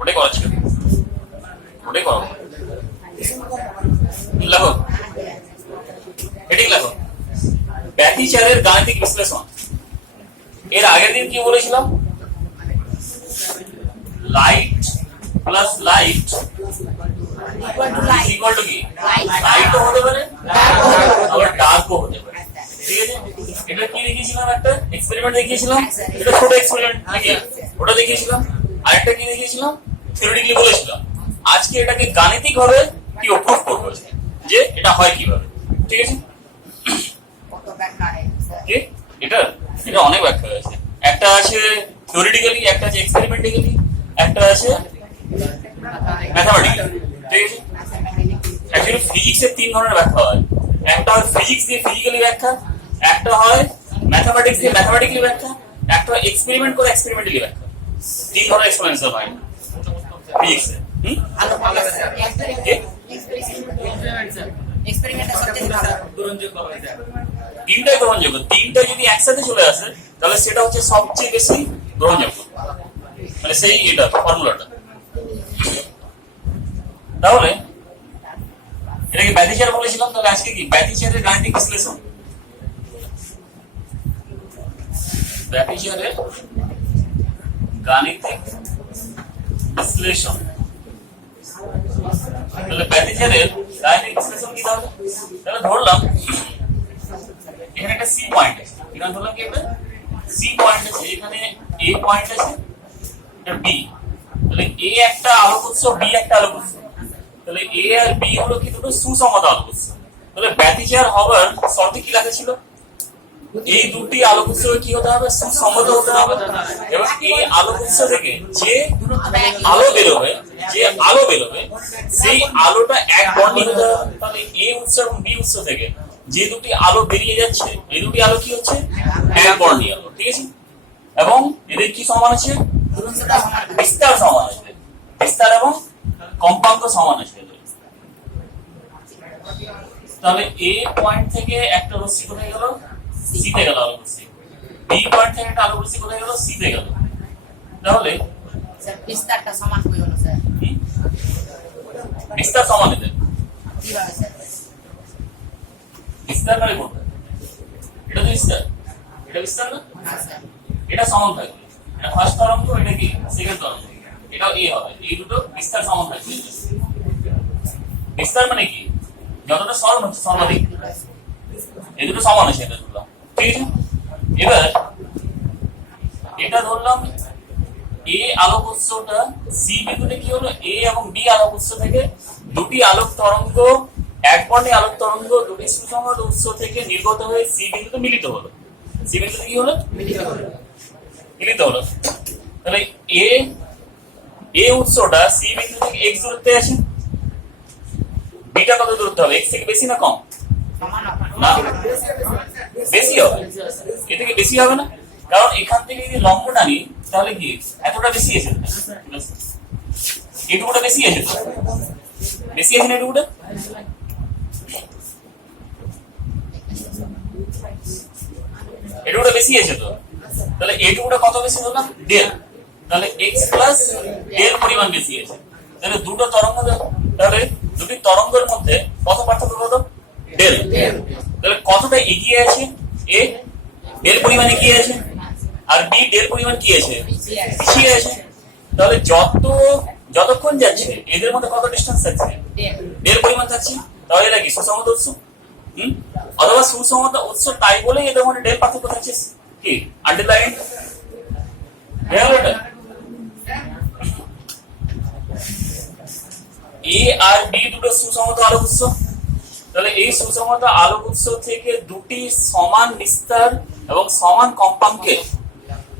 ওটাই করা ছিল, ওটাই করো। লেখো, হেডিং লেখো, ব্যতিচারের গাণিতিক বিশ্লেষণ। এর আগের দিন কি বলেছিলাম? Light plus light equal to কি? লাইটও হতে পারে আবার ডার্কও হতে পারে। ঠিক আছে, এটা কি দেখিয়েছিলাম? একটা এক্সপেরিমেন্ট দেখিয়েছিলাম, এটা ছোট এক্সপেরিমেন্ট নাকি, ওটা দেখিয়েছিলাম। আরেকটা কি দেখিয়েছিলাম? থিওরিটিক্যালি বলেছিলাম। আজকে এটাকে গাণিতিক ভাবে কি প্রুফ করবো যে এটা হয় কিভাবে। ঠিক আছে, এটা এটা অনেক ব্যাখ্যা আছে। একটা আছে থিওরিটিক্যালি, একটা আছে এক্সপেরিমেন্টালি, একটা আছে ম্যাথমেটিক্যালি। ঠিক আছে, অ্যাকচুয়ালি ফিজিক্সের তিন ধরনের ব্যাখ্যা হয়। একটা হয় ফিজিক্স দিয়ে ফিজিক্যালি ব্যাখ্যা, একটা হয় ম্যাথমেটিক্স দিয়ে ম্যাথমেটিক্যালি ব্যাখ্যা, একটা হয় এক্সপেরিমেন্ট করে এক্সপেরিমেন্টালি ব্যাখ্যা। তিন ধরনের এক্সপেরিমেন্টাল হয় ফিজিক্সে। তিনটাই গ্রহণযোগ্য। তিনটা যদি একসাথে চলে আসে তাহলে সেটা হচ্ছে সবচেয়ে বেশি গ্রহণযোগ্য, মানে সেই এটা ফর্মুলাটা। তাহলে এটাকে ব্যতিচার বলেছিলাম, তাহলে আজকে কি ব্যতিচারের গাণিতিক বিশ্লেষণ। ব্যতিচারের গাণিতিক বিশ্লেষণ। তাহলে ব্যতিচারের গাণিতিক বিশ্লেষণ কি? তাহলে ধরলাম এখানে একটা সি পয়েন্ট আছে, এখানে ধরলাম কি একটা সি পয়েন্ট আছে, এখানে এ পয়েন্ট আছে, এটা বি। তাহলে এ একটা আলোক উৎস, বি একটা আলোক উৎস। তাহলে এ আর বি হলো কি দুটো সুসংহত আলোক উৎস। তাহলে ব্যতিচার হবার শর্তে কি লেখা ছিল? এই দুটি আলোক উৎস কি হতে হবে? সুসংহত হতে হবে। এবং এই আলোক উৎস থেকে যে আলো বেরোবে, সেই আলোটা এক বর্ণী হতে হবে। তাহলে এ উৎস এবং বি উৎস থেকে যে দুটি আলো বেরিয়ে যাচ্ছে, এই দুটি আলো কি হচ্ছে? এক বর্ণী আলো। ঠিক আছে, এবং এদের কি সমান আছে? বিস্তার সমান আছে, বিস্তার এবং কম্পাঙ্ক সমান আছে। তাহলে এ পয়েন্ট থেকে একটা রশ্মি কোথায় গেল? সি তে গেল আলোক রশ্মি। বি পয়েন্ট থেকে একটা আলোক রশ্মি কোথায় গেল? সি তে গেল। তাহলে স্যার বিস্তারটা সমান হয়ে গেল স্যার। বিস্তার সমান এদের কিভাবে স্যার? বিস্তার মানে কোনটা? এটা তো বিস্তার, এটা বিস্তার না? হ্যাঁ স্যার। এটা সমান থাকবে, এটা ফার্স্ট তরঙ্গ, এটা কি সেকেন্ড তরঙ্গ, এটাও এ হবে। এই দুটো বিস্তার সমান থাকবে। বিস্তার মানে কি? যতটা সরল হচ্ছে সর্বাধিক, এই দুটো সমান আছে, এটা ধরলাম। ঠিক আছে, এবার এটা ধরলাম এ আলোক উৎসটা সি বিন্দুতে কি হলো? এ এবং বি আলোক উৎস থেকে দুটি আলোক তরঙ্গ, এক বর্ণী আলোক তরঙ্গ দুটি সুসংহত উৎস থেকে নির্গত হয়ে সি বিন্দুতে মিলিত হলো। সি বিন্দুতে কি হলো? মিলিত হলো। তাহলে এ উৎসটা সি বিন্দু থেকে এক্স দূরত্বে আছে। বিটা কত দূরত্ব হবে? এক্স থেকে বেশি না কম? না, বেশি হবে। এ থেকে বেশি হবে না, কারণ এখান থেকে যদি লম্ব টানি তাহলে কি এতটা বেশি আছে, এটুকুটা বেশি আছে, বেশি আছে না এটুকুটা? এটুকুটা বেশি আছে তো, তাহলে এটুকুটা কত বেশি হলো? ডেল। তাহলে এক্স প্লাস ডেল পরিমাণ বেশি আছে। তাহলে দুটো তরঙ্গ, তাহলে দুটি তরঙ্গের মধ্যে কত পার্থক্য? কত? ডেল। তাহলে কতটা এগিয়ে আছে? এ ডেল পরিমাণ এগিয়ে আছে, আর বি ডেল পরিমাণ কি আছে? পিছিয়ে আছে। তাহলে যতক্ষণ যাচ্ছে এদের মধ্যে কত ডিসটেন্স থাকছে? ডেল পরিমাণ থাকছে। তাহলে এটা কি সুসংহত উৎস? অথবা সুসংহত উৎস, তাই বলে এদের মধ্যে ডেল পার্থক্য থাকছে। কি আন্ডারলাইন এ আর বি দুটো সুসংহত আলোক উৎস। তাহলে এই সুসংহত আলোক উৎস থেকে দুটি সমান বিস্তার এবং সমান কম্পাঙ্কের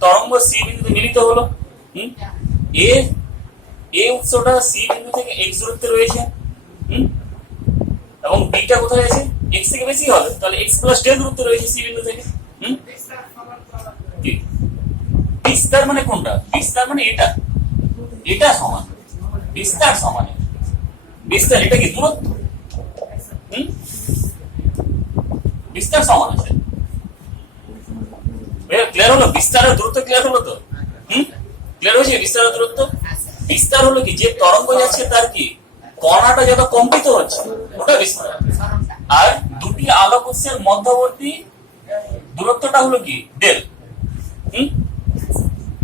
তরঙ্গ সি বিন্দুতে মিলিত হলো। এ উৎসটা সি বিন্দু থেকে এক্স দূরত্বে রয়েছে, এবং বিটা কোথায় আছে? এক্স থেকে বেশি হবে, তাহলে এক্স প্লাস ডেল দূরত্বে রয়েছে সি বিন্দু থেকে। বিস্তার মানে কোনটা? বিস্তার মানে এটা সমান, বিস্তার সমান। বিস্তার এটা কি? দূরত্ব। বিস্তার সমান আছে। ক্লিয়ার হলো? বিস্তারের দূরত্ব ক্লিয়ার হলো তো? ক্লিয়ার হয়েছে বিস্তারের দূরত্ব? হ্যাঁ স্যার বিস্তার হলো কি, যে তরঙ্গ যাচ্ছে তার কি কণাটা যত কম্পিত হচ্ছে ওটা বিস্তার। সরণটা আর দুটি আলোক উৎসের মধ্যবর্তী দূরত্বটা হলো কি ডেল।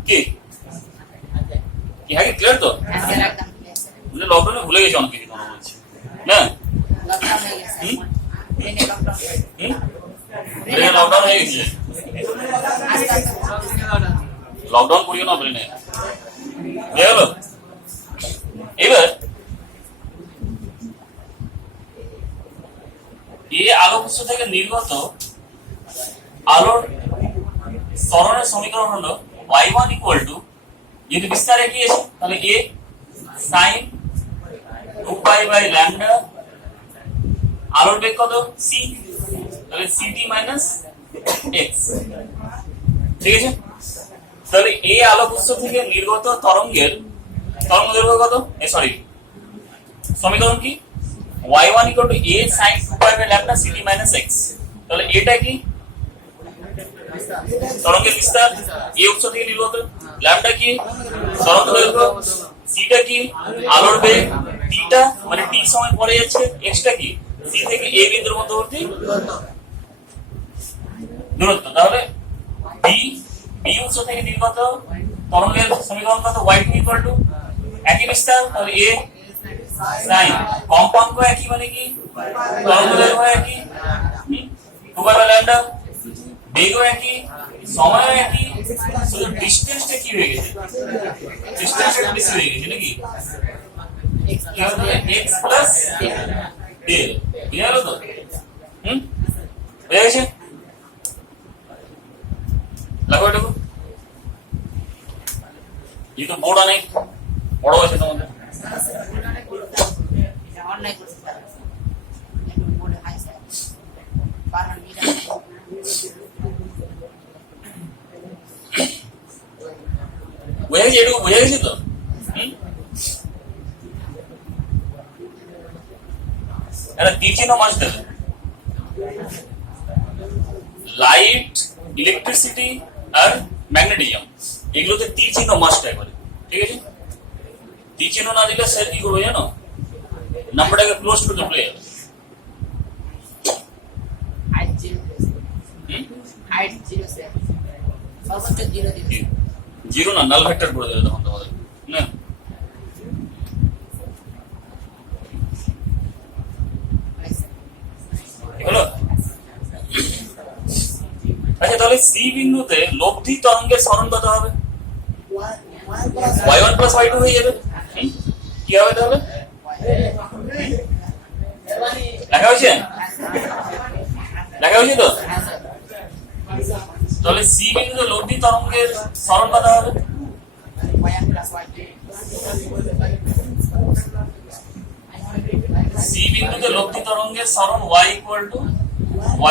কি কি হ্যাঁ ক্লিয়ার তো? হ্যাঁ স্যার একদম clear স্যার। লকডাউনে ভুলে গেছি অনেক কিছু কথা বলছি না। লকডাউন হয়ে গেছে ট্রেনে লকডাউন লকডাউন হয়ে গেছে, আস্তে আস্তে লকডাউন করিও না ব্রেনে হয়ে গেল। এবার এই আলোক উৎস থেকে নির্গত আলোর সরণের সমীকরণ হলো y1 ইকুয়াল টু, যদি বিস্তার একই আছে তাহলে a sin 2 বাই ল্যামডা, আলোর বেগ কত c, তাহলে ct মাইনাস x। ঠিক আছে, তাহলে এই আলোক উৎস থেকে নির্গত তরঙ্গের তরঙ্গ দৈর্ঘ্য কত, সরি সমীকরণ কি y1 equal to a sin 2 by lambda ct minus x। তাহলে এটা কি তরঙ্গের বিস্তার, এই উৎস থেকে নির্গত, ল্যামডা কি তরঙ্গ দৈর্ঘ্য, সিটা কি আলোর বেগ, টিটা মানে টি সময় পরে যাচ্ছে, এক্সটা কি সি থেকে এ বিন্দুর মধ্যবর্তী দূরত্ব। তাহলে বি বি উৎস থেকে নির্গত তরঙ্গের সমীকরণ কত, y2 ইকুয়াল টু একই বিস্তার, তাহলে a sin কম্পাঙ্ক একই মানে কি তরঙ্গ দৈর্ঘ্য একই 2 বাই ল্যামডা, বেগও একই, সময়ও একই, শুধু ডিসটেন্সটা কি হয়ে গেছে, ডিসটেন্সটা বেশি হয়ে গেছে নাকি, কি হবে x প্লাস ডেল। বুঝা গেল তো? বুঝা গেছে? লাগো এটুকু, এই তো বোর্ড অনেক বড় হয়েছে তোমাদের। এটা অন্যায় করছে স্যার একটু বলে হাই স্যার বারণ নিরা বুঝা গেছে? এটুকু বুঝা গেছে তো? একটা তীর চিহ্ন মাস দেবে, লাইট, ইলেকট্রিসিটি আর ম্যাগনেটিজম, এগুলোতে তীর চিহ্ন মাস্ট একবারে। ঠিক আছে, তীর চিহ্ন না দিলে স্যার কি করবে জানো, নাম্বারটাকে ক্লোজ করতে ভুলে যাবে। হাইট 0 হাইট 0 স্যার সর্বোচ্চ 0 দিবে জিরো না নাল ভেক্টর করে দেবে তখন তোমাদের না। হলো? আচ্ছা, তাহলে সি বিন্দুতে লব্ধি তরঙ্গের সরণ কত হবে, y1 প্লাস y2 হয়ে যাবে। কি হবে তাহলে, লেখা হয়েছে? লেখা হয়েছে তো? তাহলে সি বিন্দুতে লব্ধি তরঙ্গের সরণ কত হবে, y1 প্লাস y2 সি বিন্দুতে লব্ধি তরঙ্গের সরণ y equal to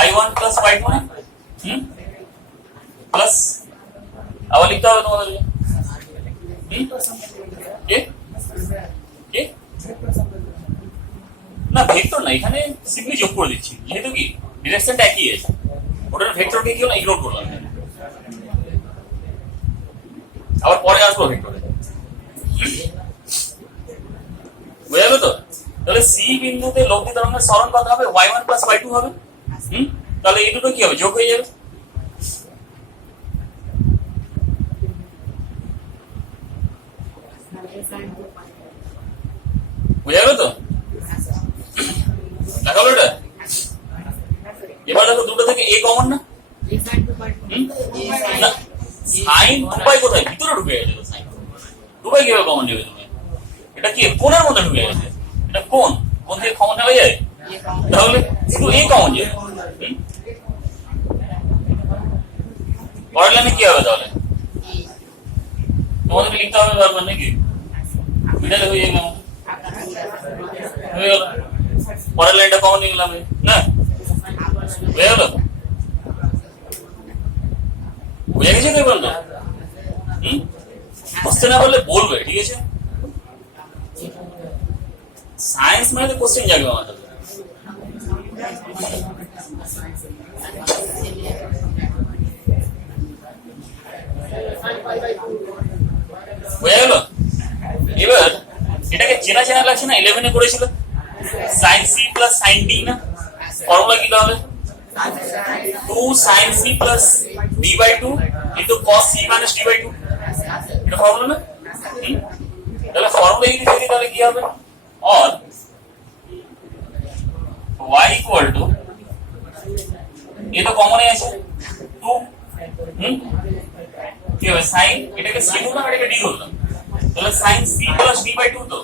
y1 plus y2 না, প্লাস আবার লিখতে হবে তোমাদের না ভেক্টর না, এখানে সিম্পলি যোগ করে দিচ্ছি, যেহেতু কি ডিরেকশনটা একই আছে, ওটার ভেক্টরকে কি হলো ইগনোর করলাম, আবার পরে আসবো ভেক্টরে। বুঝা গেল তো? তাহলে সি বিন্দুতে লব্ধি তরঙ্গের সরণ কত হবে, y1 প্লাস y2 হবে। তাহলে এই দুটো কি হবে, যোগ হয়ে যাবে। বুঝা গেল তো? দেখা হলো এটা? এবার দেখো দুটো থেকে এ কমন না, সাইন 2 কোথায় ভিতরে ঢুকে গেছে, সাইন 2 কিভাবে কমন নেবে তুমি, এটা কি কোণের মধ্যে ঢুকে গেছে, এটা কোণ, কোণ থেকে কমন নেওয়া যায়, তাহলে শুধু এ কমন যাবে। পরের লাইনে কি হবে তাহলে, তোমাদের লিখতে হবে বারবার নাকি, মিডলে হয়ে যাবে, হয়ে গেল। পরের লাইনটা কমন নিয়ে গেলাম না, হয়ে গেল। বুঝে গেছে তো? বলতো বুঝতে না পারলে বলবে, ঠিক আছে? সায়েন্স মানে কোশ্চেন জাগবে আমাদের। বোঝা গেল? এবার এটাকে চেনা চেনা লাগছে না, 11 করেছিল sin c plus sin d না, ফর্মুলা কি তাহলে 2 sin c plus d by 2 into cos c minus d by 2, এটা ফর্মুলা না? তাহলে ফর্মুলা যদি দেখি তাহলে কি হবে, অর y ইকুয়াল টু, এটা কমনে আছে 2, কি হবে sin, এটাকে c ধরলাম এটাকে d ধরলাম, তাহলে sin c plus d by 2, তো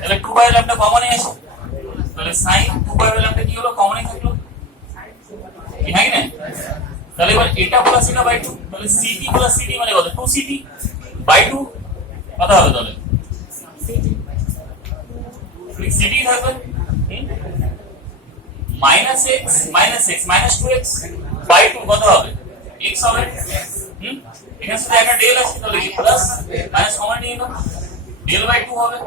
তাহলে 2 বাই ল্যামডা কমনে আছে, তাহলে sin 2 বাই ল্যামডা কি হলো, কমনে থাকলো, কি হয় না? তাহলে এবার এটা প্লাস এটা বাই 2, তাহলে ct প্লাস cd মানে কত, 2ct বাই 2 কত হবে তাহলে, cd থাকবে minus x minus 2x by 2 কত হবে, x হবে। এখানে শুধু একটা ডেল আছে, তাহলে কি প্লাস মাইনাস কমন নিয়ে নাও, ডেল বাই 2 হবে।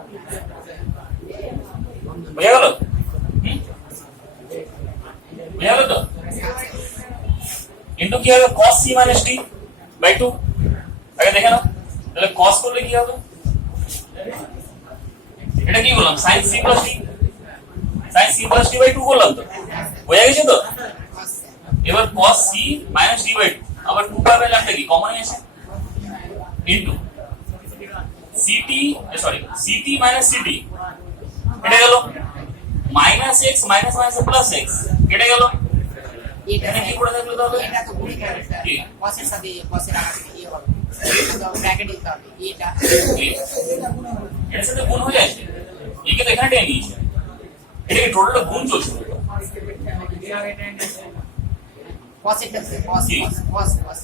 বুঝা গেল? বুঝা গেল তো? ইনটু কি হবে, cos c minus d by 2, আগে দেখে নাও, তাহলে cos করলে কি হবে, এটা কি বললাম, sin c plus d, sin c plus d by 2 করলাম তো, বুঝা গেছে তো? এবার cos c minus d by 2, আবার 2 পাবে ল্যামডা কি কমন আছে, ইনটু ct মাইনাস cd, এটা গেল minus x minus minus plus x, কেটে গেল, এটা কি করে থাকলো তাহলে, এটা তো গুণ করে কি? cos-এর সাথে cos-এর আগে ইয়ে হবে, তো ব্র্যাকেট দিতে হবে, এটা এর সাথে গুণ হয়ে যাচ্ছে, একে তো এখানে টেনে নিয়েছে, এটাকে টোটাল গুণ চলছে, cos-এরটা cos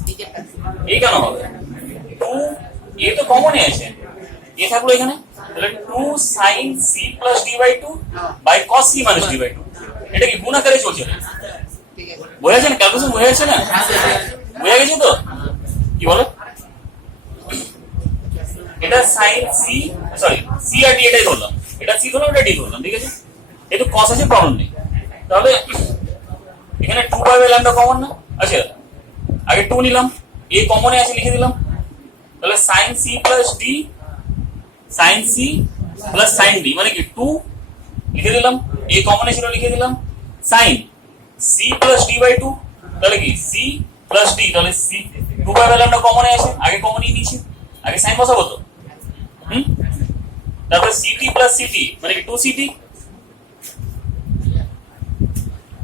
নিজেরটা এই কেন হবে, 2 এ তো কমনই আছে, এ থাকলো এখানে, তাহলে 2 sin c plus d by 2 by cos c minus d by 2, এটা কি গুণ আকারে চলছে, ঠিক আছে। বোঝা যাচ্ছে না, ক্যালকুলেশন বোঝা যাচ্ছে না, বোঝা গেছে তো, কি বলো, এটা sin c c আর d এটাই ধরলাম, এটা c ধরলাম এটা d ধরলাম, ঠিক আছে, এটা cos আছে প্রবলেম নেই, তাহলে এখানে 2 বাই ল্যামডা কমন না, আচ্ছা আগে 2 নিলাম, a কমনে আছে লিখে দিলাম, তাহলে sin c plus d sin c plus sin d মানে কি 2 লিখে দিলাম, a কমনে ছিল লিখে দিলাম, sin c plus d by 2, তাহলে কি c প্লাস d, তাহলে c 2 বাই ল্যামডা কমনে আছে, আগে কমনই নিয়েছি, আগে sin বসাবো তো, তারপরে ct প্লাস ct মানে কি 2ct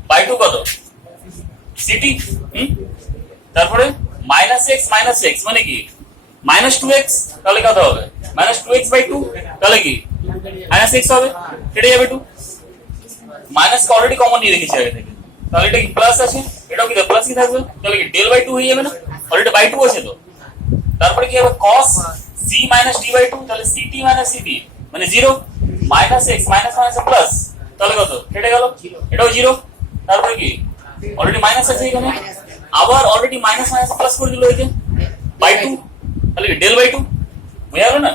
বাই 2 কত, ct, তারপরে মাইনাস x মানে কি মাইনাস 2x, তাহলে কত হবে, মাইনাস 2x বাই 2, তাহলে কি মাইনাস x হবে, কেটে যাবে 2, মাইনাস কে অলরেডি কমন নিয়ে রেখেছি আগে থেকে, তাহলে এটা কি প্লাস আছে, এটাও কি প্লাসই থাকবে, তাহলে কি ডেল বাই 2 হয়ে যাবে না, অলরেডি বাই 2 আছে তো, তারপরে কি হবে cos c minus d by 2, তাহলে ct মাইনাস cd মানে 0, minus x minus minus plus, তাহলে কত কেটে গেল, এটাও 0, তারপরে কি অলরেডি মাইনাস আছে এখানে, আবার অলরেডি মাইনাস মাইনাস প্লাস করে দিল এই যে বাই 2, তাহলে কি ডেল বাই 2, বুঝা গেল না,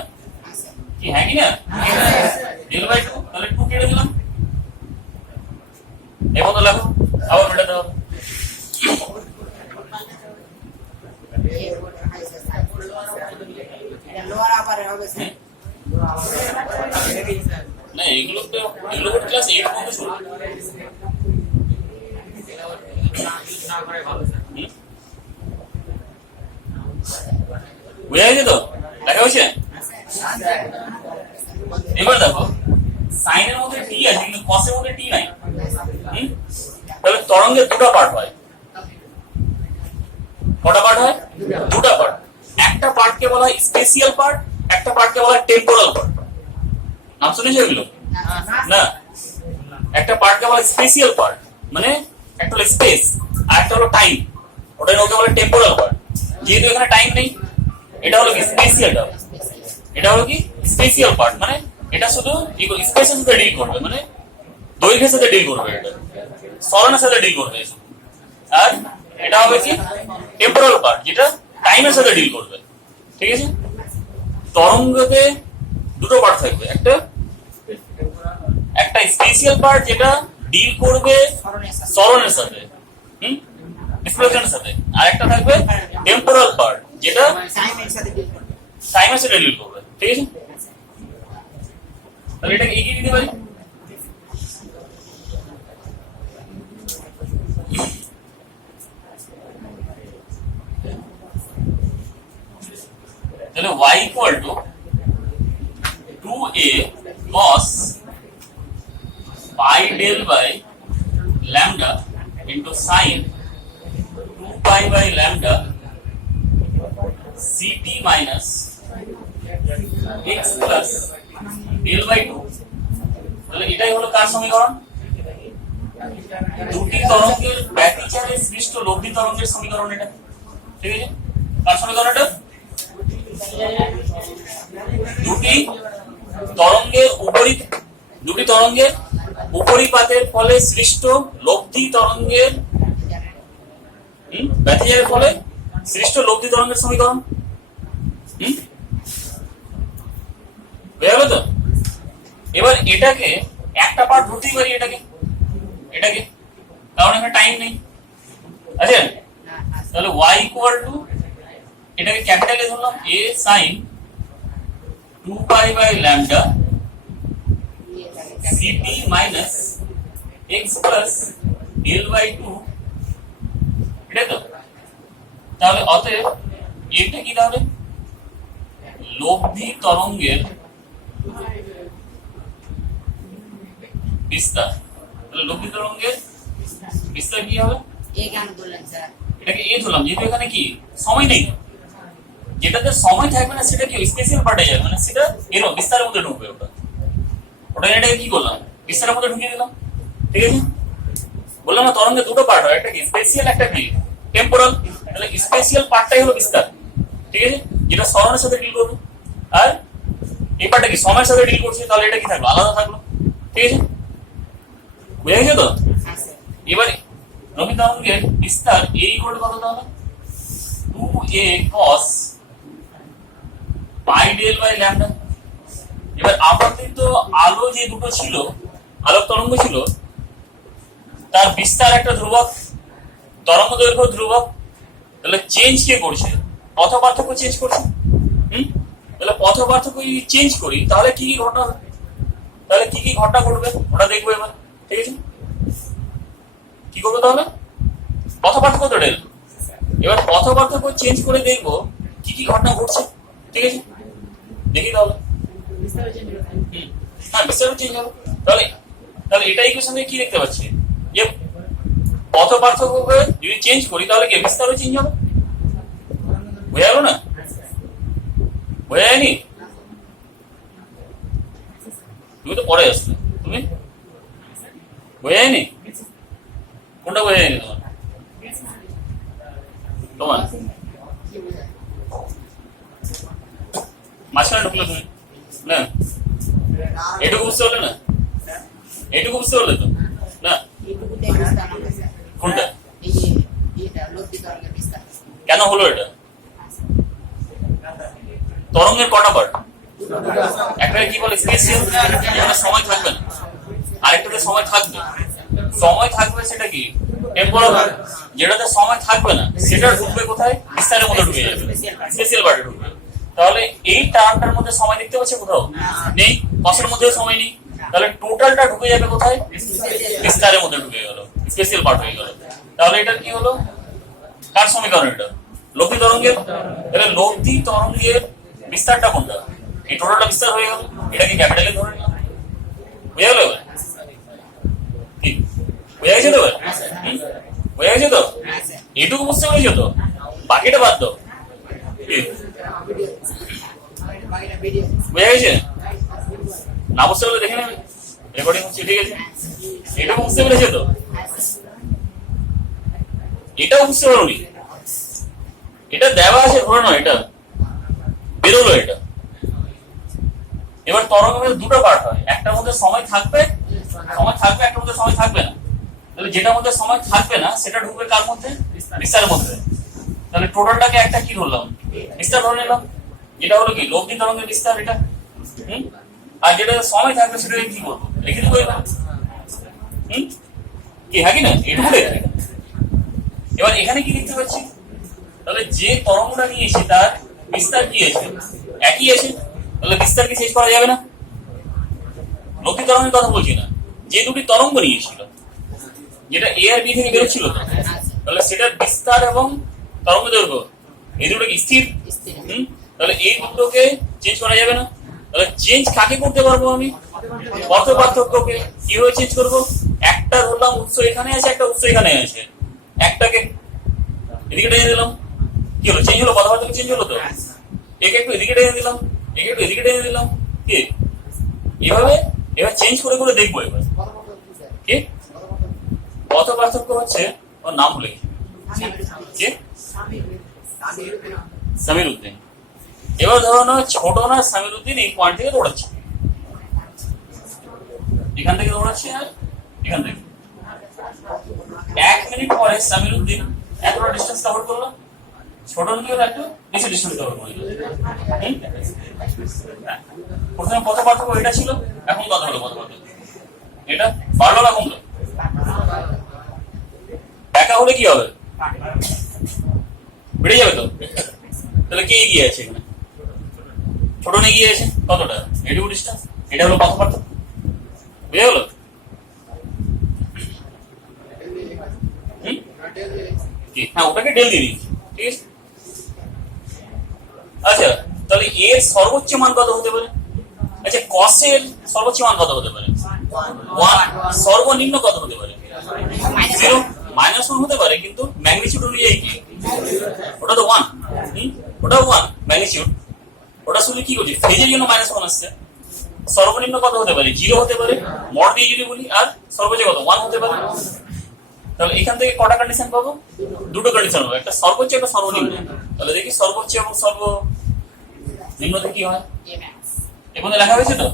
কি হ্যাঁ কি না, ডেল বাই 2, তাহলে 2 কেটে দিলাম, এবার তো লেখো আবার মেটাতে হবে, এটা লোয়ার আবার হবে স্যার, না এগুলো ক্লাস 8 পর্যন্ত শুরু, বুঝা গেছে তো, দেখা হয়েছে, এবার দেখো সাইনের মধ্যে টি আছে কিন্তু কসের মধ্যে টি নাই, তাহলে তরঙ্গের দুটো পার্ট হয়, কটা পার্ট হয়, দুটো পার্ট, একটা পার্টকে বলা হয় স্পেশিয়াল পার্ট, একটা পার্টকে বলা হয় টেম্পোরাল পার্ট, নাম শুনেছো এগুলো, না একটা পার্টকে বলা হয় স্পেশিয়াল পার্ট মানে একটা হলো স্পেস আর একটা হলো টাইম, ওটা ওকে বলে টেম্পোরাল পার্ট, যেহেতু এখানে টাইম নেই এটা হলো কি স্পেশিয়াল, এটা হলো কি স্পেশিয়াল পার্ট, মানে এটা শুধু স্পেসের সাথে ডিল করবে, মানে দৈর্ঘ্যের সাথে ডিল করবে, এটা সরণের সাথে ডিল করবে, আর এটা হবে কি টেম্পোরাল পার্ট যেটা টাইমের সাথে ডিল করবে, ঠিক আছে, তরঙ্গতে দুটো পার্ট থাকবে, একটা স্পেশিয়াল পার্ট যেটা ডিল করবে সরণের সাথে, ডিসপ্লেসমেন্টের সাথে, আর একটা থাকবে টেম্পোরাল পার্ট যেটা সাইনের সাথে ডিল করবে। টাইমের সাথে ডিল করবে, ঠিক আছে? তাহলে এটাকে এগিয়ে দিতে পারি। তাহলে y equal to 2a cos pi del by lambda into sin 2 pi by lambda ct minus x plus del by 2। তাহলে এটাই হলো কার সমীকরণ? দুটি তরঙ্গের ব্যতিচারে সৃষ্ট লব্ধি তরঙ্গের সমীকরণ এটা, ঠিক আছে? কার সমীকরণ এটা? দুটি তরঙ্গের উপরিপাতের ফলে সৃষ্ট লব্ধি তরঙ্গের ব্যতিচারের ফলে সৃষ্ট লব্ধি তরঙ্গের সমীকরণ। বুঝা গেল তো? এবার এটাকে একটা পার্ট ধরতেই পারি, এটাকে কারণ এখানে টাইম নেই, আছে? তাহলে y ইকুয়াল টু এটাকে ক্যাপিটালে ধরলাম a sin 2 pi by lambda ct minus x plus del by 2, এটা তো? তাহলে অতএব এটা কি তাহলে? লব্ধি তরঙ্গের বিস্তার। তাহলে লব্ধি তরঙ্গের বিস্তার কি হবে? এ কেন বললেন স্যার? এটাকে এ ধরলাম যেহেতু এখানে কি সময় নেই, যেটাতে সময় থাকবে না সেটা কি স্পেশাল পার্টে যাবে, মানে সেটা এর বিস্তারের মধ্যে ঢুকবে। ওটা এটাকে কি করলাম? বিস্তারের মধ্যে ঢুকিয়ে দিলাম, ঠিক আছে? বললাম না তরঙ্গের দুটো পার্ট হয়, একটা কি স্পেশাল, একটা কি টেম্পোরাল। তাহলে স্পেশাল পার্টটাই হলো বিস্তার, ঠিক আছে? যেটা সরণের সাথে ডিল করবে, আর এই পার্টটা কি সময়ের সাথে ডিল করছে, তাহলে এটা কি থাকলো? আলাদা থাকলো, ঠিক আছে? বুঝে গেছে তো? এবারে লব্ধি তরঙ্গের বিস্তার এই কোড কত তাহলে? 2a cos pi del by lambda। এবার আপতিত আলো যে দুটো ছিল, আলোক তরঙ্গ ছিল, তার বিস্তার একটা ধ্রুবক, তরঙ্গ দৈর্ঘ্য ধ্রুবক। তাহলে চেঞ্জ কে করছে? পথ পার্থক্য চেঞ্জ করছে। তাহলে পথ পার্থক্য যদি চেঞ্জ করি তাহলে কি কি ঘটনা, তাহলে কি কি ঘটনা ঘটবে ওটা দেখবো এবার, ঠিক আছে? কি করবো তাহলে? পথ পার্থক্য তো ডেল। এবার পথ পার্থক্য চেঞ্জ করে দেখবো কি কি ঘটনা ঘটছে, ঠিক আছে? দেখি তাহলে। হ্যাঁ, বিস্তার চেঞ্জ হবে। তাহলে তাহলে এটা ইকুয়েশন থেকে কি দেখতে পাচ্ছি? যে পথ পার্থক্যকে যদি চেঞ্জ করি তাহলে কি বিস্তারও চেঞ্জ হবে। বোঝা গেল না? বোঝা যায়নি? তুমি তো পরে আসলে, তুমি বোঝা যায়নি? কোনটা বোঝা যায়নি তোমার? তোমার মাঝখানে ঢুকলে তুমি না, এটুকু বুঝতে পারলে না? এটুকু বুঝতে পারলে তো না? কোনটা কেন হলো এটা? তরঙ্গের কটা পার্ট? একটা কি বলে স্পেশাল, যেখানে সময় থাকবে না, আরেকটাতে সময় থাকবে। সময় থাকবে সেটা কি টেম্পোরাল, যেটাতে সময় থাকবে না সেটা ঢুকবে কোথায়? বিস্তারের মধ্যে ঢুকে যাবে, স্পেশাল পার্টে ঢুকবে। তাহলে এই টার্মটার মধ্যে সময় দেখতে পাচ্ছ কোথাও? নেই। কসের মধ্যেও সময় নেই। তাহলে টোটালটা ঢুকে যাবে কোথায়? বিস্তারের মধ্যে ঢুকে গেল, স্পেশাল পার্ট হয়ে গেল। তাহলে এটা কি হলো? কার সমীকরণ এটা? লব্ধি তরঙ্গের। তাহলে লব্ধি তরঙ্গের বিস্তারটা কোনটা? এই টোটালটা বিস্তার হয়ে গেল, এটাকে ক্যাপিটালে ধরে নিলাম। বুঝে গেল? কি বুঝে গেছে তো? বুঝে গেছে তো? এটুকু বুঝতে পেরেছো তো? বাকিটা বাদ দাও। বুঝে গেছে? না বুঝতে পারলে দেখে নেবে, রেকর্ডিং হচ্ছে, ঠিক আছে? এটুকু বুঝতে পেরেছো তো? এটাও বুঝতে পারোনি? এটা দেওয়া আছে ধরে নয়, এটা বেরোলো এটা। এবার তরঙ্গের দুটো পার্ট হয়, একটার মধ্যে সময় থাকবে, একটার মধ্যে সময় থাকবে না। তাহলে যেটার মধ্যে সময় থাকবে না সেটা ঢুকবে কার মধ্যে? বিস্তারের মধ্যে। তাহলে টোটালটাকে একটা কি ধরলাম? বিস্তার ধরে নিলাম। এটা হলো কি লব্ধি তরঙ্গের বিস্তার এটা। আর যেটা সময় থাকবে সেটাকে কি করবো? লিখে দেবো এবার। কি হ্যাঁ কি না? এটুকু এবার এখানে কি লিখতে পারছি, তাহলে যে তরঙ্গটা নিয়েছি তার বিস্তার কি আছে, একই আছে, তাহলে বিস্তারকে শেষ করা যাবে না। লক্ষী তরঙ্গের কথা বলছি না, যে দুটি তরঙ্গ নিয়েছিল, যেটা এ আর বি থেকে বেরোচ্ছিল, তো তাহলে সেটার বিস্তার এবং তরঙ্গ দৈর্ঘ্য এই দুটো কি স্থির? তাহলে এই দুটোকে চেঞ্জ করা যাবে না। তাহলে চেঞ্জ কাকে করতে পারবো আমি? পথ পার্থক্যকে। কিভাবে চেঞ্জ করবো? একটা ধরলাম উৎস এখানে আছে, একটা উৎস এখানে আছে, একটাকে এদিকে টেনে দিলাম, কি হলো? চেঞ্জ হলো, পথ পার্থক্য চেঞ্জ হলো। তো একে একটু এদিকে টেনে দিলাম, একে একটু এদিকে টেনে দিলাম, কি এভাবে এবার চেঞ্জ করে করে দেখবো। এবার কি পথ পার্থক্য হচ্ছে, ওর নাম ভুলে গেছি, সামির উদ্দিন। এবার ধরো না ছোট না সামির উদ্দিন এই পয়েন্ট থেকে দৌড়াচ্ছে, এখান থেকে দৌড়াচ্ছে আর এখান থেকে। 1 মিনিট পরে সামির উদ্দিন এতটা ডিস্টেন্স কভার করলো, ছোট কি হলো? একটু বেশি ডিস্টেন্স কভার করলো। প্রথমে পথ পার্থক্য এটা ছিল, এখন কথা হলো পথ পার্থক্য এটা বাড়লো না কমলো? একা হলে কি হবে? বেড়ে যাবে তো। তাহলে কে এগিয়ে আছে এখানে? ছোট না এগিয়ে আছে কতটা? এটুকু ডিস্টেন্স। এটা হলো পথ পার্থক্য, বুঝে গেল? হ্যাঁ, ওটাকে ডেল দিয়ে দিচ্ছি, ঠিক আছে। আচ্ছা, তাহলে এর সর্বোচ্চ মান কত হতে পারে? আচ্ছা, কসের সর্বোচ্চ মান কত হতে পারে? 1। সর্বনিম্ন কত হতে পারে? 0। -1 হতে পারে, কিন্তু ম্যাগনিটিউড অনুযায়ী কি? ওটা তো 1। ওটা 1 ম্যাগনিটিউড। ওটা শুধু কি করছি, ফেজের জন্য -1 আসছে। সর্বনিম্ন কত হতে পারে? 0 হতে পারে, মড দিয়ে যদি বলি, আর সর্বোচ্চ কত? 1 হতে পারে। তাহলে এখান থেকে কটা কন্ডিশন পাবো? দুটো কন্ডিশন পাবো, একটা সর্বোচ্চ, একটা সর্বনিম্ন। তাহলে দেখি সর্বোচ্চ এবং সর্বনিম্নতে কি হয়। এখানে লেখা হয়েছে তো।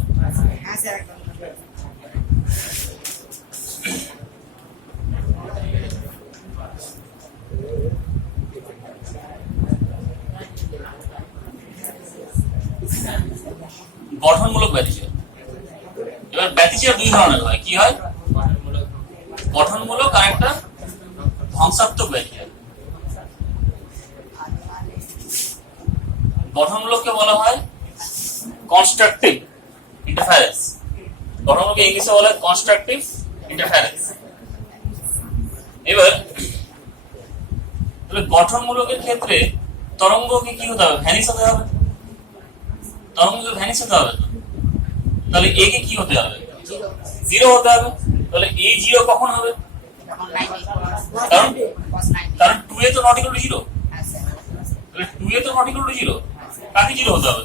গঠনমূলক ব্যতিচার। এবার ব্যতিচার দুই ধরনের হয়, কি হয়? গঠনমূলক আর একটা ধ্বংসাত্মক ব্যতিচার। গঠনমূলককে বলা হয় কনস্ট্রাকটিভ ইন্টারফারেন্স। গঠনমূলক ইংলিশে বলা হয় কনস্ট্রাকটিভ ইন্টারফারেন্স। এবার গঠনমূলকের ক্ষেত্রে তরঙ্গকে কি হতে হবে? ভ্যানিশ হতে হবে। তরঙ্গকে ভ্যানিশ হতে হবে। তাহলে এ কে কি হতে হবে? 0 হতে হবে। তাহলে এ 0 কখন হবে? কারণ 2a তো নট ইকুয়াল টু 0। তাহলে 2a তো নট ইকুয়াল টু 0, কাকে 0 হতে হবে?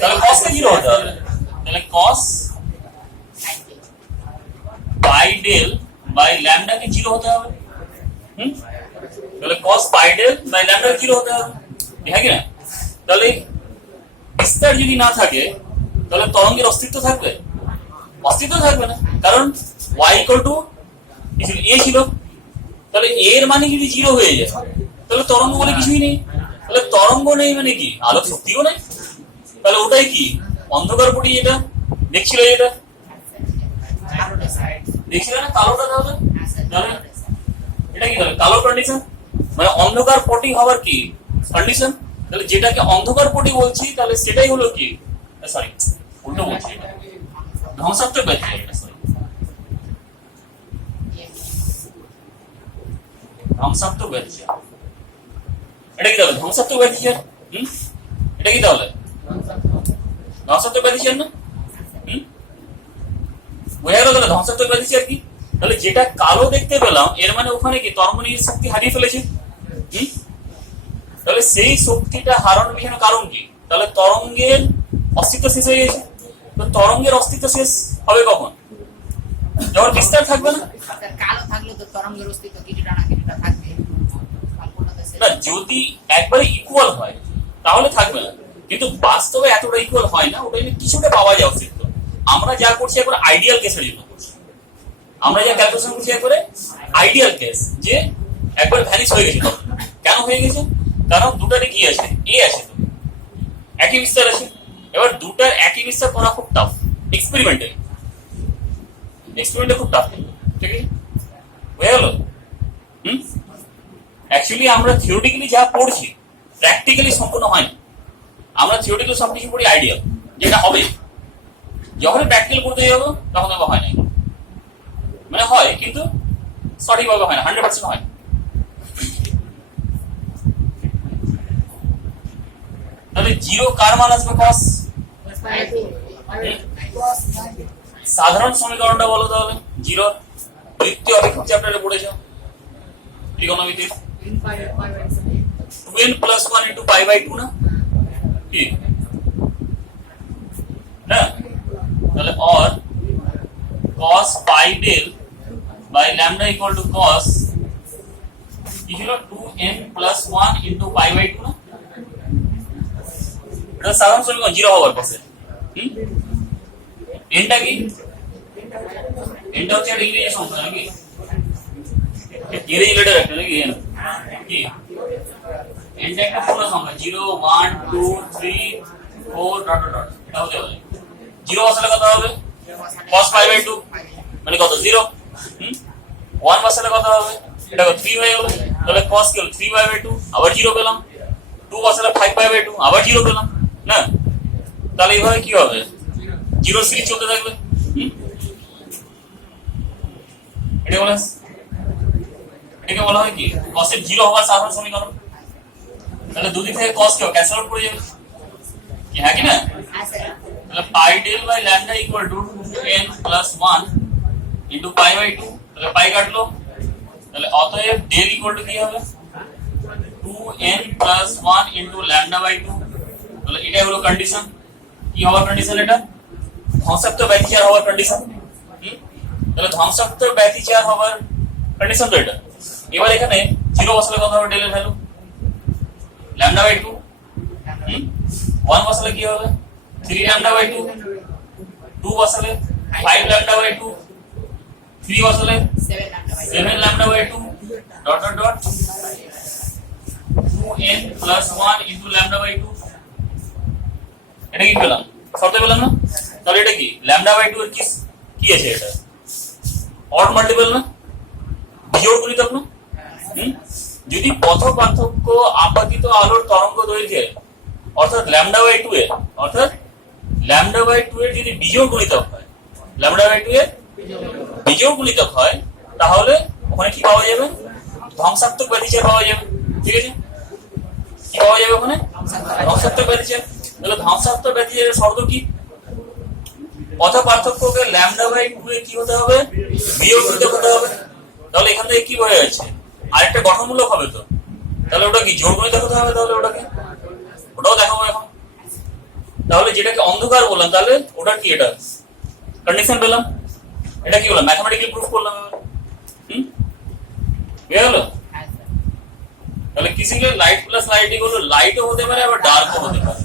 তাহলে cos কে 0 হতে হবে। তাহলে cos pi del by lambda কে 0 হতে হবে। তাহলে cos pi del by lambda 0 হতে হবে, ঠিক আছে না? তাহলে বিস্তার যদি না থাকে তাহলে তরঙ্গের অস্তিত্ব থাকবে? অস্তিত্ব থাকবে না, কারণ y ইকুয়াল টু a ছিল। তাহলে a এর মানে যদি 0 হয়ে যায় তাহলে তরঙ্গ বলে কিছুই নেই। তাহলে তরঙ্গ নেই মানে কি? আলোক শক্তিও নেই। তাহলে ওটাই কি? অন্ধকার পটি যেটা দেখছিল, যেটা দেখছিল না কালোটা। তাহলে এটা কি? তাহলে কালো কন্ডিশন মানে অন্ধকার পটি হওয়ার কি কন্ডিশন? তাহলে যেটাকে অন্ধকার পটি বলছি তাহলে সেটাই হলো কি, সরি উল্টো বলছি, এটা ধ্বংসাত্মক ব্যতিচার। এটা সরি ধ্বংসাত্মক ব্যতিচার। এটা কি তাহলে ধ্বংসাত্মক ব্যতিচার? এটা কি তাহলে ধ্বংসাত্মক ব্যতিচার না? বোঝা গেল? তাহলে ধ্বংসাত্মক ব্যতিচার কি? তাহলে যেটা কালো দেখতে পেলাম এর মানে ওখানে কি তরঙ্গ নিজের শক্তি হারিয়ে ফেলেছে। তাহলে সেই শক্তিটা হারানোর পিছনে কারণ কি? তাহলে তরঙ্গের অস্তিত্ব শেষ হয়ে গেছে। তো তরঙ্গের অস্তিত্ব শেষ হবে কখন? যখন বিস্তার থাকবে না। কালো থাকলে তো তরঙ্গের অস্তিত্ব কিছুটা না কিছুটা থাকবে। না, যদি একবারে ইকুয়াল হয় তাহলে থাকবে না, কিন্তু বাস্তবে এতটা ইকুয়াল হয় না। ওটা কিছুটা পাওয়া যায় অস্তিত্ব। আমরা যা করছি একবার আইডিয়াল কেসের জন্য করছি। আমরা যা ক্যালকুলেশন করছি একবারে আইডিয়াল কেস, যে একবার ভ্যানিশ হয়ে গেছে। কেন হয়ে গেছে? কারণ দুটারে কি আছে? এ আছে, তো একই বিস্তার আছে। এবার দুটার একই বিস্তার করা খুব টাফ। এক্সপেরিমেন্টে খুব টাফ, ঠিক আছে? হয়ে গেল? অ্যাকচুয়ালি আমরা থিওরিটিক্যালি যা পড়ছি প্র্যাকটিক্যালি সম্পূর্ণ হয়নি। আমরা থিওরিটিক্যালি সব কিছু পড়ি আইডিয়াল, যেটা হবে। যখন প্র্যাকটিক্যাল করতে যাবো তখন তো হয় না, মানে হয় কিন্তু সঠিকভাবে হয় না, 100% হয়। তাহলে জিরো কার মান আসবে? কস। সাধারণ সমীকরণটা বলো তাহলে জিরো। দ্বিতীয় অপেক্ষক চ্যাপ্টারে পড়েছ ত্রিকোণমিতির 2n + 1 × π/2 না কি না? তাহলে or cos pi del by lambda equal to cos কি ছিল 2n + 1 × π/2 না? এটা সাধারণ সমীকরণ জিরো হওয়ার পথে। এনটা কি? এনটা হচ্ছে একটা ইংরেজি সংখ্যা নাকি? ইংরেজি লেটার একটা নাকি? কি এনটা একটা পূর্ণ সংখ্যা 0 1 2 3 4 ডট ডট ডট। এটা হতে হবে জিরো বসালে কত হবে? cos π/2 মানে কত? 0। 1 বসালে কত হবে? এটা 3 হয়ে গেল। তাহলে cos কি হলো? 3/2 আবার 0 পেলাম। 2 বসালে 5/2 আবার 0 পেলাম না? তাহলে এইভাবে কি হবে? জিরো সিরিজ চলতে থাকবে। এটাকে বলা হয় কি? cos-এর জিরো হওয়ার সাধারণ সমীকরণ। তাহলে দুদিক থেকে cos কি ক্যান্সেল আউট করে যাবে, হ্যাঁ কি না? তাহলে pi del by lambda equal to 2n + 1 × π/2। তাহলে পাই কাটলো, তাহলে অতএব del equal to কি হবে? 2n + 1 × λ/2। তাহলে এটাই হলো কন্ডিশন। কি হওয়ার কন্ডিশন? এটা ধ্বংসাত্মক ব্যতিচার হওয়ার কন্ডিশন। তাহলে ধ্বংসাত্মক ব্যতিচার হওয়ার কন্ডিশন তো এটা। এবার এখানে জিরো বসালে কত হবে? ডেল এর ভ্যালু λ/2। 1 বসালে কি হবে? 3 λ/2। 2 বসালে 5 λ/2। 3 বসালে 7 λ/2 ডট ডট ডট 2n + 1 × λ/2। এটা কি পেলাম? শর্তে পেলাম না? তাহলে এটা কি? λ/2 এর কি আছে? এটা অড মাল্টিপল না? বিজোড় গুণিতক না? যদি পথ পার্থক্য আপতিত আলোর তরঙ্গ দৈর্ঘ্যের অর্থাৎ λ/2 এর যদি বিজোড় গুণিতক হয়, λ/2 এর বিজোড় গুণিতক হয়, তাহলে ওখানে কি পাওয়া যাবে? ধ্বংসাত্মক ব্যতিচার পাওয়া যাবে। ঠিক আছে? কি পাওয়া যাবে ওখানে? ধ্বংসাত্মক ব্যতিচার। তাহলে ধ্বংসাত্মক ব্যতিচারের শর্ত কি? পথ পার্থক্যকে λ/2 এর কি হতে হবে? বিজোড় গুণিতক হতে হবে। তাহলে এখান থেকে কি হয়ে যাচ্ছে? আরেকটা গঠনমূলক হবে তো। তাহলে ওটা কি জোড় গুণিতক হতে হবে? তাহলে ওটাও দেখাবো এখন। তাহলে যেটাকে অন্ধকার বললাম, তাহলে ওটা কি? এটা কন্ডিশন পেলাম। এটা কি বললাম? ম্যাথমেটিক্যালি প্রুফ করলাম। বুঝে গেল? তাহলে কি ছিল? লাইট প্লাস লাইট হলো লাইটও হতে পারে আবার ডার্কও হতে পারে।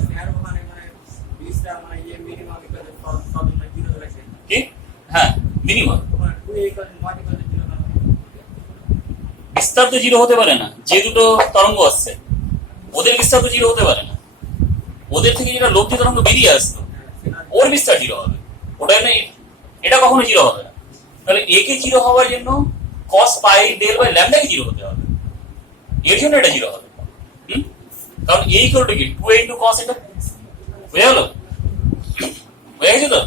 কি? হ্যাঁ, মিনিমাম। বিস্তার তো জিরো হতে পারে না। যে দুটো তরঙ্গ আসছে ওদের বিস্তার তো জিরো হতে পারে না। ওদের থেকে যেটা লব্ধি তরঙ্গ বেরিয়ে আসতো ওর বিস্তার জিরো হবে। ওটা নেই, এটা কখনো জিরো হবে না। তাহলে একে জিরো হওয়ার জন্য cos pi del by lambda K zero হতে হবে, এর জন্য এটা জিরো হবে। কারণ a equal to কি 2a into cos এটা হয়ে গেল। হয়ে গেছে তো?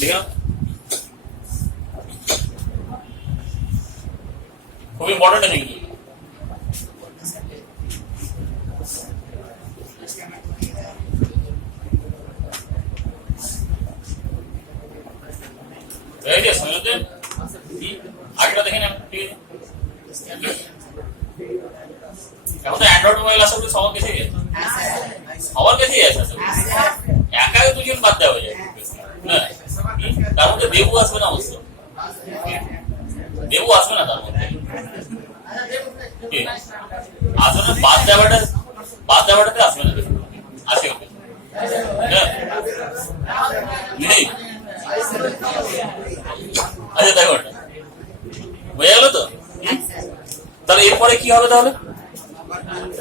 দেখো খুব ইম্পর্টেন্ট আছে কিন্তু। আগেটা দেখে নেন। ঠিক আছে, এখন তো অ্যান্ড্রয়েড মোবাইল আসলে সবার কাছেই আছে, সবার কাছেই আছে। একা দুজন বাদ দেওয়া যায় না, তার মধ্যে দেবু আসবে না। অবশ্য দেবু আসবে না তার মধ্যে। আসলে বাদ দেওয়াটাতে আসবে না। আসে ওকে নেই। আচ্ছা দেখো বুঝে গেল তো? তাহলে এরপরে কি হবে? তাহলে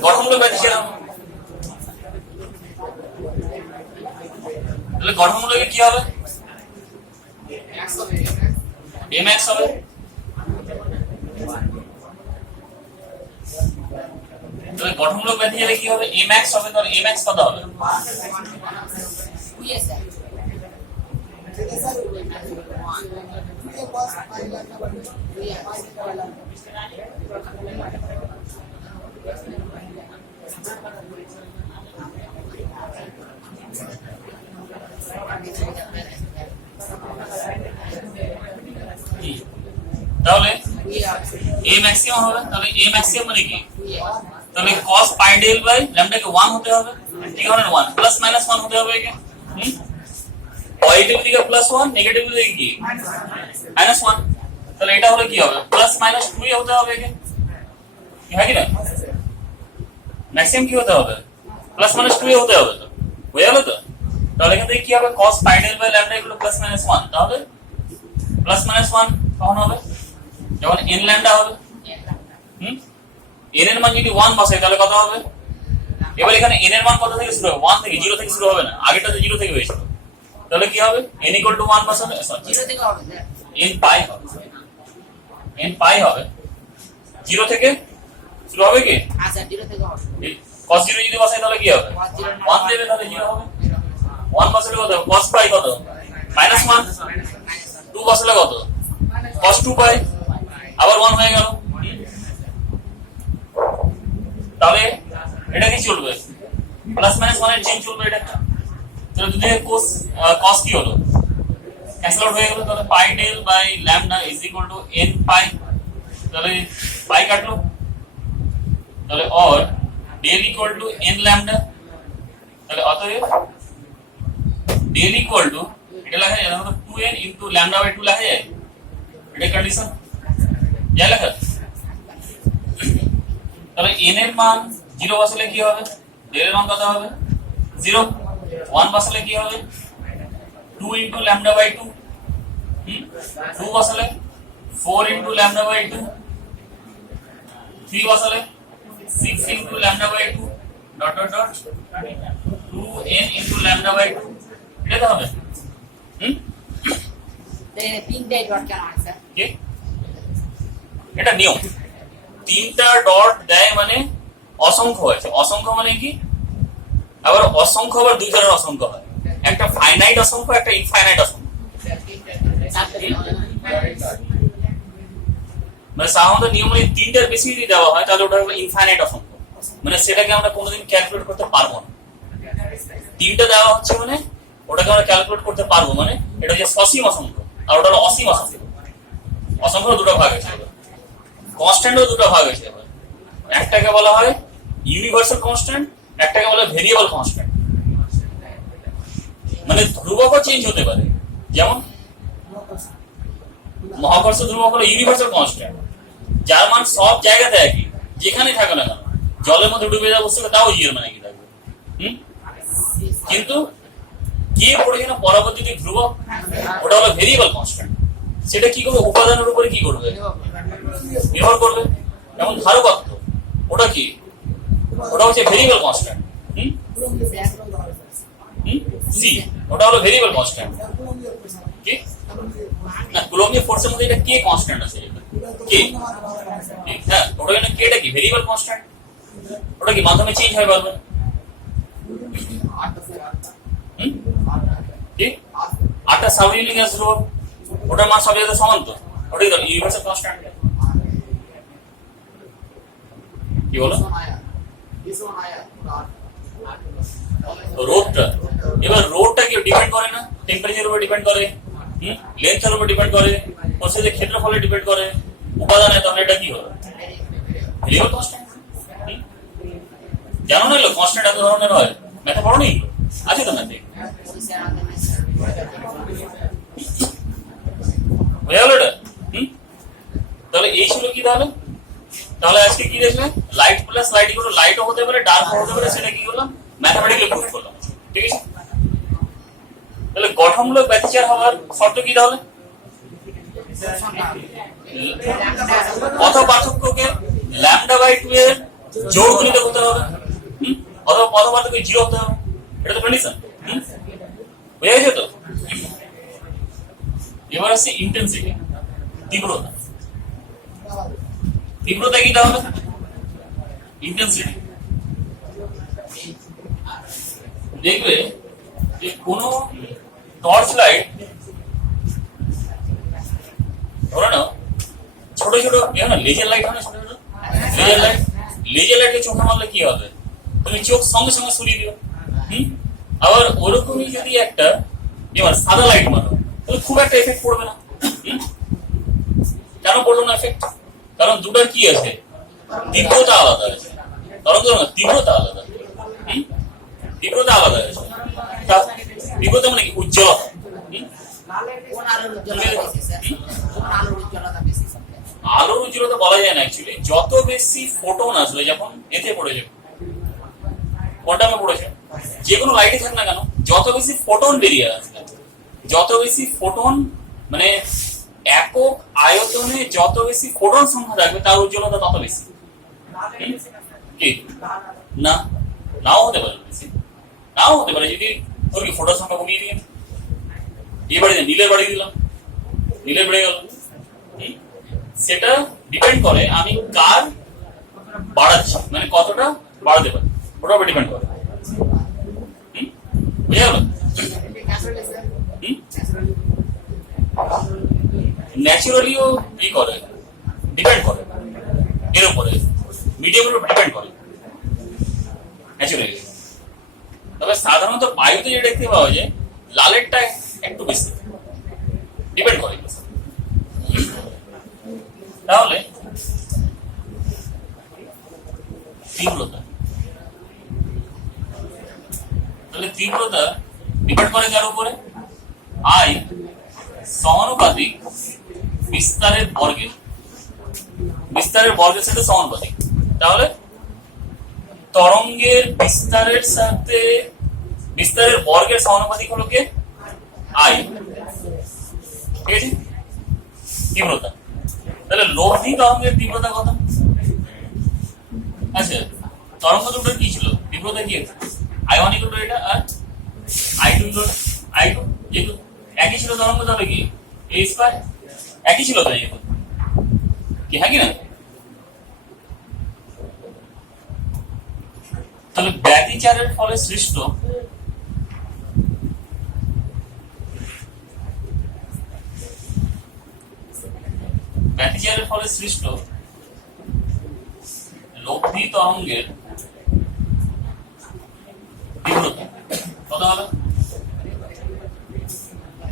গঠনমূলক ব্যতিচার হবে। তাহলে গঠনমূলকে কি হবে? mx হবে। তাহলে গঠনমূলক ব্যতিচারে কি হবে? a max হবে, তাহলে a max কত হবে? Yes, sir. তাহলে a maximum হবে, তাহলে a maximum মানে কি? তাহলে cos pi del by lambda কে 1 হতে হবে, ঠিক হবে না? 1 প্লাস মাইনাস 1 হতে হবে একে। পজিটিভ দিকে প্লাস 1, নেগেটিভ দিকে কি মাইনাস 1। তাহলে এটা হলো কি হবে? প্লাস মাইনাস 2 এ হতে হবে একে, কি হয় কি না? ম্যাক্সিমাম কি হতে হবে? প্লাস মাইনাস 2 এ হতে হবে। তো হয়ে গেল তো। তাহলে এখান থেকে কি হবে? cos pi del by lambda equal plus minus 1, তাহলে প্লাস মাইনাস 1 কখন হবে? যখন n lambda হবে। n এর মান যদি 1 বসাই তাহলে কত হবে? এবার এখানে n এর মান কত থেকে শুরু হবে? 1 থেকে, 0 থেকে শুরু হবে না, আগেটা তো 0 থেকে হয়েছিল। তাহলে কি হবে? n equal to 1 বসাবে, সরি 0 থেকে হবে স্যার। n pi হবে, n pi হবে 0 থেকে শুরু হবে কি? হ্যাঁ স্যার 0 থেকে হবে। cos 0 যদি বসাই তাহলে কি হবে? 1 দেবে, তাহলে 0 হবে। 1 বসালে কত হবে? cos pi কত? মাইনাস 1। 2 বসালে কত? cos 2 pi, আবার 1 হয়ে গেল। তাহলে এটা কি চলবে? প্লাস মাইনাস 1 এর চেঞ্জ চলবে এটা। তাহলে যদি cos কি হলো? ক্যান্সেল আউট হয়ে গেল। তাহলে pi del by lambda is equal to n pi, তাহলে pi কাটলো। তাহলে or del equal to n lambda, তাহলে অতএব del equal to এটা লেখা যায় না, 2n into lambda by 2 লেখা যায়। এটা কন্ডিশন যা লেখা। তাহলে n এর মান 0 বসালে কি হবে? del এর মান কত হবে? 0। 1 বসালে কি হবে? 2 into lambda by 2। 2 বসালে 4 into lambda by 2। 3 বসালে 6 into lambda by 2 dot dot dot 2n into lambda by 2। এটা তো হবে। তিনটে ডট কেন হয় স্যার? কি? এটা নিয়ম। তিনটা ডট দেয় মানে অসংখ্য হয়েছে। অসংখ্য মানে কি? আবার অসংখ্য আবার দুই ধরনের অসংখ্য হয়, একটা ফাইনাইট অসংখ্য, একটা ইনফাইনাইট অসংখ্য। মানে সাধারণত নিয়ম মানে তিনটার বেশি যদি দেওয়া হয় তাহলে ওটা হলো ইনফাইনাইট অসংখ্য, মানে সেটাকে আমরা কোনোদিন ক্যালকুলেট করতে পারবো না। তিনটা দেওয়া হচ্ছে মানে ওটাকে আমরা ক্যালকুলেট করতে পারবো, মানে এটা হচ্ছে সসীম অসংখ্য আর ওটা হলো অসীম অসংখ্য। অসংখ্য দুটো ভাগ হয়েছে, কনস্ট্যান্টও দুটো ভাগ হয়েছে। একটাকে বলা হয় ইউনিভার্সাল কনস্ট্যান্ট, একটাকে বলা হয় ভেরিয়েবল কনস্ট্যান্ট। মানে ধ্রুবকও চেঞ্জ হতে পারে, যেমন মহাকর্ষ ধ্রুবক হলো ইউনিভার্সাল কনস্ট্যান্ট, যার মান সব জায়গাতে একই, যেখানেই থাকে না কেন। জলের মধ্যে ডুবে যাওয়া বস্তু তাও জিরো মানে কি থাকবে। কিন্তু কে পড়ে যেন পরবর্তীতে ধ্রুবক, ওটা হলো ভেরিয়েবল কনস্ট্যান্ট। সেটা কি করবে? উপাদানের উপরে কি করবে? নির্ভর করবে। যেমন ধারকত্ব, ওটা কি? ওটা হচ্ছে ভেরিয়েবল কনস্ট্যান্ট। সি, ওটা হলো ভেরিয়েবল কনস্ট্যান্ট। কি না, কুলম্বীয় ফোর্সের মধ্যে এটা কে কনস্ট্যান্ট আছে? কে, হ্যাঁ, ওটা কেন কেটা কি ভেরিয়েবল কনস্ট্যান্ট। ওটা কি মাধ্যমে চেঞ্জ হয় বারবার। কি? 8টা সাবইউনিট গ্যাস ধ্রুবক, ওটার মান সব জায়গায় সমান, তো ওটাই তো ইউনিভার্সাল কনস্ট্যান্ট। কি বলো? রোধটা, এবার রোধটা কি ডিপেন্ড করে না টেম্পারেচারের উপর ডিপেন্ড করে, লেন্থের উপর ডিপেন্ড করে, প্রসেসের ক্ষেত্রফলে ডিপেন্ড করে, উপাদানে। তাহলে এটা কি হলো? Variable constant. জানো না এগুলো কনস্ট্যান্ট এত ধরনের হয়? ম্যাথে পড়ো নি? আছে তো ম্যাথে। হয়ে গেল এটা। তাহলে এই ছিল কি? তাহলে আজকে কি দেখলে? Light plus light equal to লাইটও হতে পারে, ডার্কও হতে পারে। সেটা কি করলাম? ম্যাথমেটিক্যালি প্রুফ করলাম। ঠিক আছে? তাহলে গঠনমূলক ব্যতিচার হওয়ার শর্ত কি তাহলে? পথ পার্থক্যকে ল্যামডা বাই 2 এর জোড় গুণিত হতে হবে, অথবা পথ পার্থক্য 0 হতে হবে। এটা তো কন্ডিশন। বুঝা গেছে তো? এবার আসছে ইন্টেন্সিটি, তীব্রতা। তীব্রতা কি তাহলে? ইন্টেন্সিটি। দেখবে যে কোনো টর্চ লাইট ধরে নাও ছোট ছোট লেজার লাইট হয় না, ছোট ছোট লেজার লাইটে চোখে মারলে কি হবে, তুমি চোখ সঙ্গে সঙ্গে সরিয়ে দিও। আবার ওরকমই যদি একটা যেমন সাদা লাইট মারো তাহলে খুব একটা এফেক্ট পড়বে না। কেন পড়লো না এফেক্ট? কারণ দুটার কি আছে, তীব্রতা আলাদা আছে। তরঙ্গ তীব্রতা আলাদা, তীব্রতা আলাদা আছে। তীব্রতা মানে কি, উজ্জ্বলতা। আলোর উজ্জ্বলতা বলা যায় না অ্যাকচুয়ালি, যত বেশি ফোটন আসবে যখন এতে পড়ে যাবে, কোয়ান্টামে পড়েছে, যে কোনো লাইটে থাক না কেন, যত বেশি ফোটন বেরিয়ে আসবে, যত বেশি ফোটন মানে একক আয়তনে যত বেশি ফোটন সংখ্যা থাকবে তার উজ্জ্বলতা তত বেশি। কি না, নাও হতে পারে বেশি, নাও হতে পারে। যদি ওর কি ফোটন সংখ্যা কমিয়ে দিয়ে এই বাড়িতে নীলের বাড়ি দিলাম, নীলের বেড়ে গেল, সেটা ডিপেন্ড করে আমি কার বাড়াচ্ছি, মানে কতটা বাড়াতে পারি, ওটার উপর ডিপেন্ড করে। বুঝে গেল? ন্যাচুরালিও কি করে, ডিপেন্ড করে এর উপরে, মিডিয়ামের উপর ডিপেন্ড করে ন্যাচুরালি। তবে সাধারণত বায়ুতে যেটা দেখতে পাওয়া যায় লালেরটা একটু বেশি ডিপেন্ড করে। তাহলে তীব্রতা, তাহলে তীব্রতা ডিপেন্ড করে কার উপরে, আই সমানুপাতিক বিস্তারের বর্গের, বিস্তারের বর্গের সাথে সমানুপাতিক। তাহলে তরঙ্গের বিস্তারের সাথে বিস্তারের বর্গের সমানুপাতিক হলো কে, আই। ঠিক আছে, তীব্রতা। তাহলে লব্ধি তরঙ্গের তীব্রতা কত? আচ্ছা, তরঙ্গ দুটোর কি ছিল, তীব্রতা কি আছে, I1 ইকুয়াল টু এটা আর I2 ইকুয়াল I2, যেহেতু একই ছিল তরঙ্গ তাহলে কি a স্কয়ার একই ছিল, তাই কি হ্যাঁ কি না? তাহলে ব্যতিচারের ফলে সৃষ্ট ব্যতিচারের ফলে সৃষ্ট লব্ধি তরঙ্গের তীব্রতা কত হবে?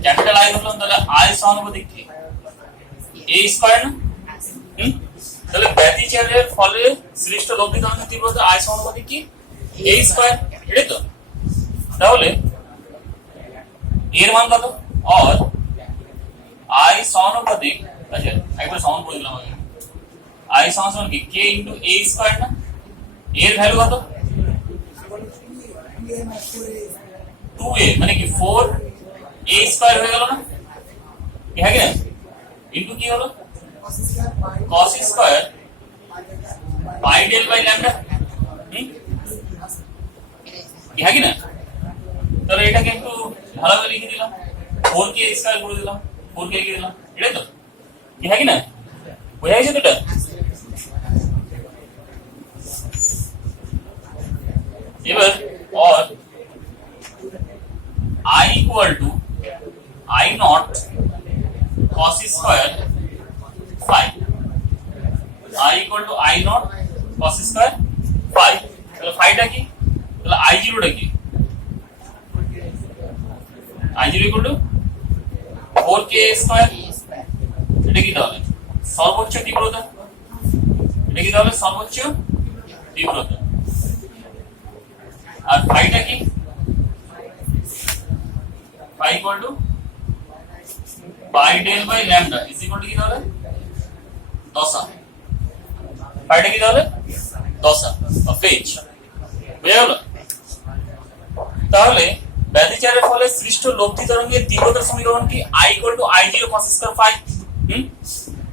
ক্যাপিটাল আই বললাম, তাহলে আই সমানুপাতিক কি a স্কয়ার না? তাহলে ব্যতিচারের ফলে সৃষ্ট লব্ধি তরঙ্গের তীব্রতা আই সমানুপাতিক কি a স্কয়ার, এটাই তো। তাহলে এর মান কত, और আই সমানুপাতিক, আচ্ছা একবার সমান করে দিলাম আমি, আই সমান কি k ইনটু a স্কয়ার না? এর ভ্যালু কত, 2a মানে কি 4a স্কয়ার হয়ে গেল না, হ্যাঁ কি না? ইনটু কি হলো, cos square pi del by lambda, হ্যাঁ কি না? তাহলে এটাকে একটু ভালোভাবে লিখে দিলাম, 4k স্কয়ার করে দিলাম, 4k লিখে দিলাম, এটাই তো, হ্যাঁ কি না? বোঝা গেছে তো এটা? এবার और I equal to I naught cos square phi, I equal to I naught cos square phi, তাহলে phi-টা কি, তাহলে I0-টা কি, I0 equal to 4k square, এটা কি তাহলে সর্বোচ্চ তীব্রতা, এটা কি তাহলে সর্বোচ্চ তীব্রতা। আর phi-টা কি, phi equal to pi del by lambda is equal to কি তাহলে দশা, phi-টা কি তাহলে দশা বা পেজ, বুঝা গেল? তাহলে ব্যতিচারের ফলে সৃষ্ট লব্ধি তরঙ্গের তীব্রতার সমীকরণ কি, I equal to I0 cos square phi।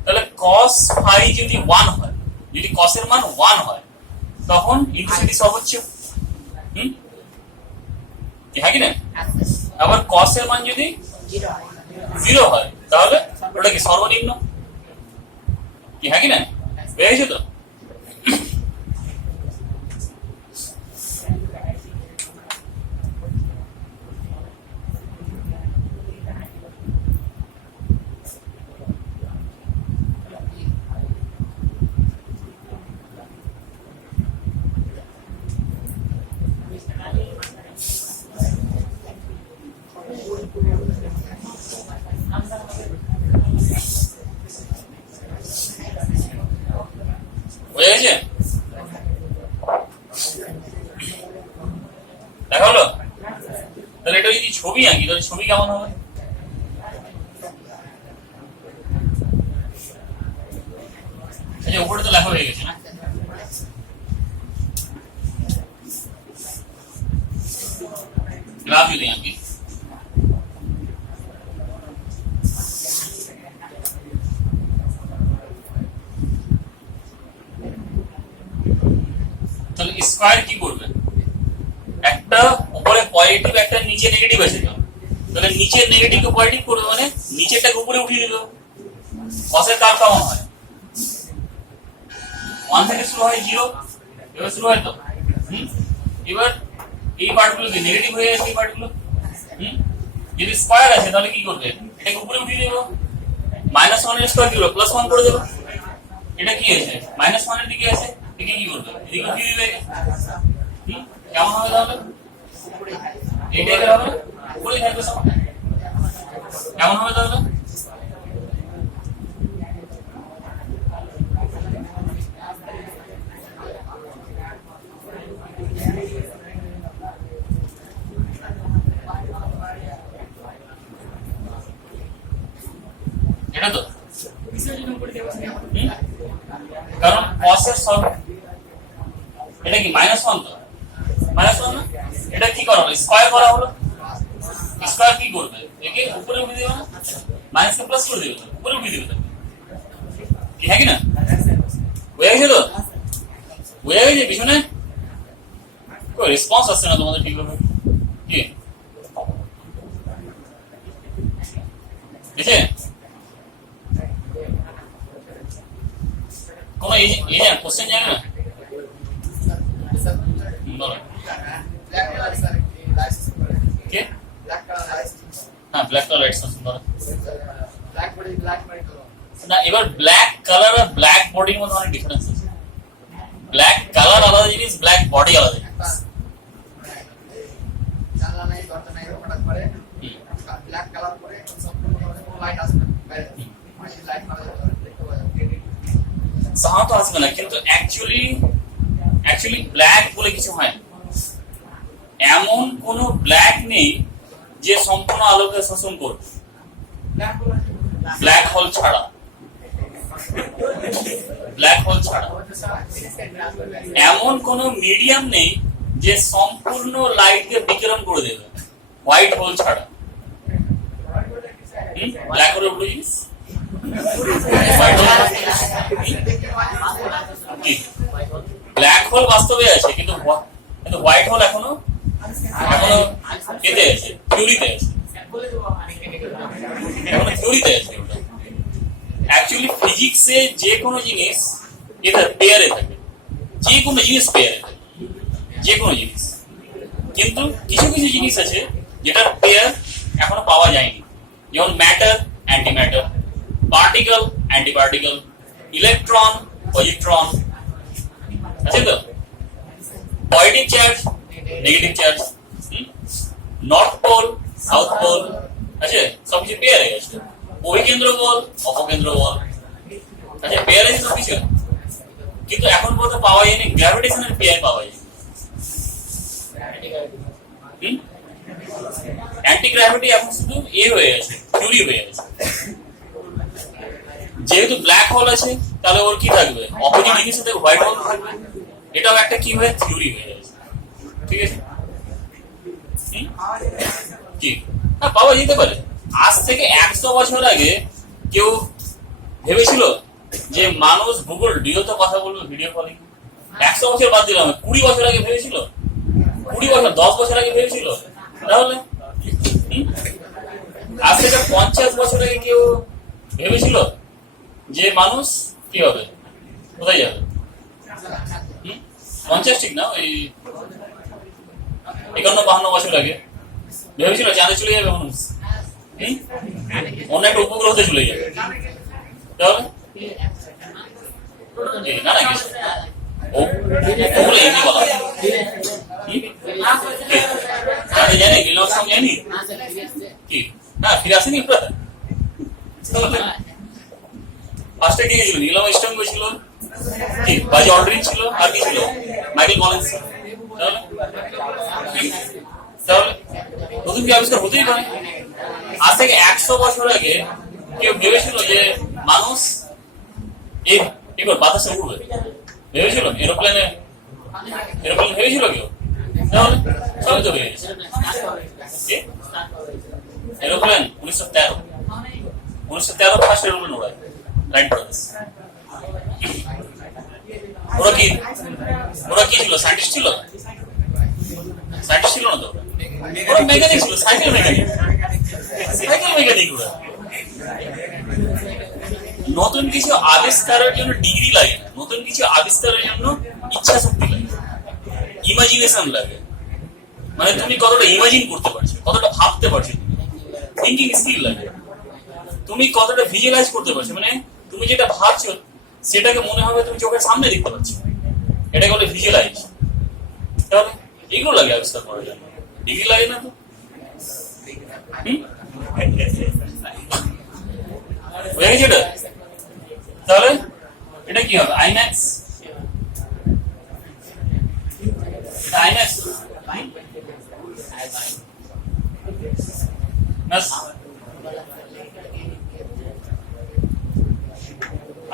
তাহলে cos phi যদি 1 হয়, যদি cos এর মান 1 হয় তখন ইন্টেন্সিটি সর্বোচ্চ, হ্যাঁ কি না? আবার cos এর মান যদি 0 হয় তাহলে ওটা কি সর্বনিম্ন, কি হ্যাঁ কি না? বুঝেছো তো? বোঝা গেছে? দেখা হলো? তাহলে এটা যদি ছবি আঁকি তাহলে ছবি কেমন হবে? আচ্ছা, উপরে তো লেখা হয়ে গেছে না? গ্রাফ যদি আঁকি, তাহলে স্কয়ার কি করবে? একটা উপরে পজিটিভ একটা নিচে নেগেটিভ আছে, তাহলে নিচের নেগেটিভকে পজিটিভ করবে মানে নিচেরটাকে উপরে উঠিয়ে দিল। কসের কার কেমন হয়? 1 থেকে শুরু হয় 0, এবার শুরু হয় তো। এবার এই পার্টগুলো কি নেগেটিভ হয়ে যাচ্ছে, এই পার্টগুলো। যদি স্কয়ার আছে তাহলে কি করবে? এটাকে উপরে উঠিয়ে দেবো। -1 এর স্কয়ার কি করবে? +1 করে দেবো। এটা কি আছে? -1 এর দিকে আছে, একে কি করবে? এদিকে উঠিয়ে দিবে। কেমন হবে তাহলে? এইটাই হবে, উপরেই থাকবে সব। কেমন হবে তাহলে? এটা তো কারণ cos-এর সব এটা কি -1 তো, -1 না? এটা কি করা হলো? স্কয়ার করা হলো। স্কয়ার কি করবে? একে উপরে উঠিয়ে দেবে না, মাইনাসকে প্লাস করে দেবে, উপরে উঠিয়ে দেবে। কি হ্যাঁ কি না? হয়ে গেছে তো? হয়ে গেছে পিছনে? কই রেসপন্স আসছে না তোমাদের ঠিকভাবে? কি বুঝছে? কোন এই যে কোশ্চেন জানে না? বলো। কে? হ্যাঁ, ব্ল্যাক কালার লাইটস আছে বলো। না, এবার ব্ল্যাক কালার আর ব্ল্যাক বডির মধ্যে অনেক ডিফারেন্স আছে। ব্ল্যাক কালার আলাদা জিনিস, ব্ল্যাক বডি আলাদা জিনিস। ব্ল্যাক কালার করে সম্পূর্ণ লাইট আসবে বাইরে, লাইট মারা যাবে, দেখতে পাওয়া যাবে। সাহা তো আসবে না, কিন্তু অ্যাকচুয়ালি ব্ল্যাক বলে কিছু হয় না। এমন কোন ব্ল্যাক নেই যে সম্পূর্ণ আলোকে শোষণ করবে, ব্ল্যাক হোল ছাড়া। ব্ল্যাক হোল ছাড়া এমন কোন মিডিয়াম নেই যে সম্পূর্ণ লাইটকে বিকিরণ করে দেবে, হোয়াইট হোল ছাড়া। ব্ল্যাক হোলের উপরে জিনিস ব্ল্যাক হোল বাস্তবে আছে, কিন্তু হোয়াইট হোল এখনো এতে আছে, থিওরিতে আছে, এখনো থিওরিতে আছে। অ্যাকচুয়ালি ফিজিক্সে যে কোনো জিনিস এটা পেয়ারে থাকে, যে কোনো জিনিস পেয়ারে থাকে, যে কোনো জিনিস। কিন্তু কিছু কিছু জিনিস আছে যেটার পেয়ার এখনো পাওয়া যায়নি, যেমন matter antimatter, particle antiparticle, electron positron, আছে তো? Positive charge negative charge, north pole south pole আছে, সবকিছু পেয়ারে আছে। অভিকেন্দ্র বল অপকেন্দ্র বল আছে, পেয়ারে আছে সবকিছু। কিন্তু এখন পর্যন্ত পাওয়া যায়নি গ্র্যাভিটেশনের পেয়ার পাওয়া যায়। অ্যান্টি গ্র্যাভিটি এখন শুধু হয়ে আছে, থিওরি হয়ে আছে। যেহেতু ব্ল্যাক হোল আছে তাহলে ওর কি থাকবে? অপোজিট জিনিসের সাথে হোয়াইট হোল থাকবে। এটাও একটা কি হয়ে থিওরি হয়ে আছে। ঠিক আছে, কি হ্যাঁ পাওয়া যেতে পারে। আজ থেকে 100 বছর আগে কেউ ভেবেছিল যে মানুষ গুগল ডিওতে কথা বলবে ভিডিও কলিং? 100 বছর বাদ দিলাম, 20 বছর আগে ভেবেছিল? 20 বছর 10 বছর আগে ভেবেছিল? তাহলে আজ থেকে 50 বছর আগে কেউ ভেবেছিল যে মানুষ কি হবে, কোথায় যাবে? 50 ঠিক না, ওই 51-52 বছর আগে ভেবেছিল চাঁদে চলে যাবে মানুষ, অন্য একটা উপগ্রহতে চলে যাবে। তাহলে না না কিছু ওগুলো এমনি বলা জানি গ্রিনহাউস সঙ্গে জানি কি না ফিরে আসেনি। ফার্স্টে কে গেছিল? নীলম স্ট্রং গেছিল, ঠিক বাজি অল্ডরিন ছিল আর কি ছিল মাইকেল কলিন্স তাহলে তাহলে নতুন কি আবিষ্কার হতেই পারে আজ থেকে 100 বছর আগে কেউ ভেবেছিল যে মানুষ এই এবার বাতাসে উড়বে ভেবেছিল এরোপ্লেন ভেবেছিল কেউ তাহলে সবই তো ভেবেছে এরোপ্লেন 1913 ফার্স্ট এরোপ্লেন ওড়ায় রাইট ব্রাদার্স ওরা কি ছিল সায়েন্টিস্ট ছিল না তো ওরা মেকানিক ছিল সাইকেল মেকানিক ওরা নতুন কিছু আবিষ্কারের জন্য ডিগ্রি লাগে না নতুন কিছু আবিষ্কারের জন্য ইচ্ছা শক্তি লাগে ইমাজিনেশন লাগে মানে তুমি কতটা ইমাজিন করতে পারছো কতটা ভাবতে পারছো থিঙ্কিং স্কিল লাগে তুমি কতটা ভিজুয়ালাইজ করতে পারছো মানে তুমি যেটা ভাবছো সেটাকে মনে হবে তুমি চোখের সামনে দেখতে পাচ্ছ এটাকে বলে ভিজুয়ালাইজ তাহলে এগুলো লাগে আবিষ্কার করার জন্য ডিগ্রি লাগে না তো হয়ে গেছে এটা তাহলে এটা কি হবে আইম্যাক্স এটা আইম্যাক্স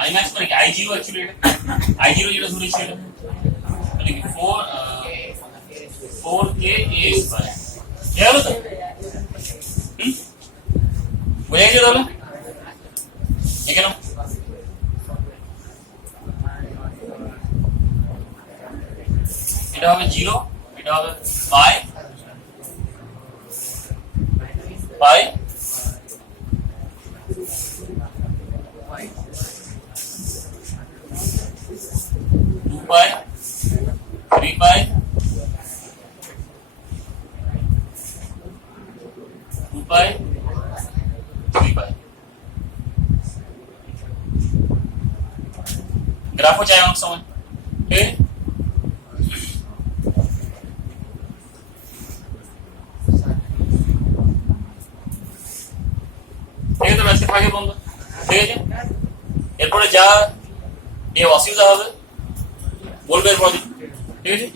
আইম্যাক্স মানে কি i0 অ্যাকচুয়ালি এটা i0 যেটা ধরেছি এটা মানে কি 4k a স্কয়ার গেল তো বুঝে গেছে তাহলে এখানে এটা হবে 0 এটা হবে পাই 2 পাই 3 পাই 2 পাই 3 পাই গ্রাফও চাই অনেক সময় ঠিক আছে তো ম্যাথে থাকে বন্ধু ঠিক আছে এরপরে যা এই অসুবিধা হবে বলবে এরপর ঠিক আছে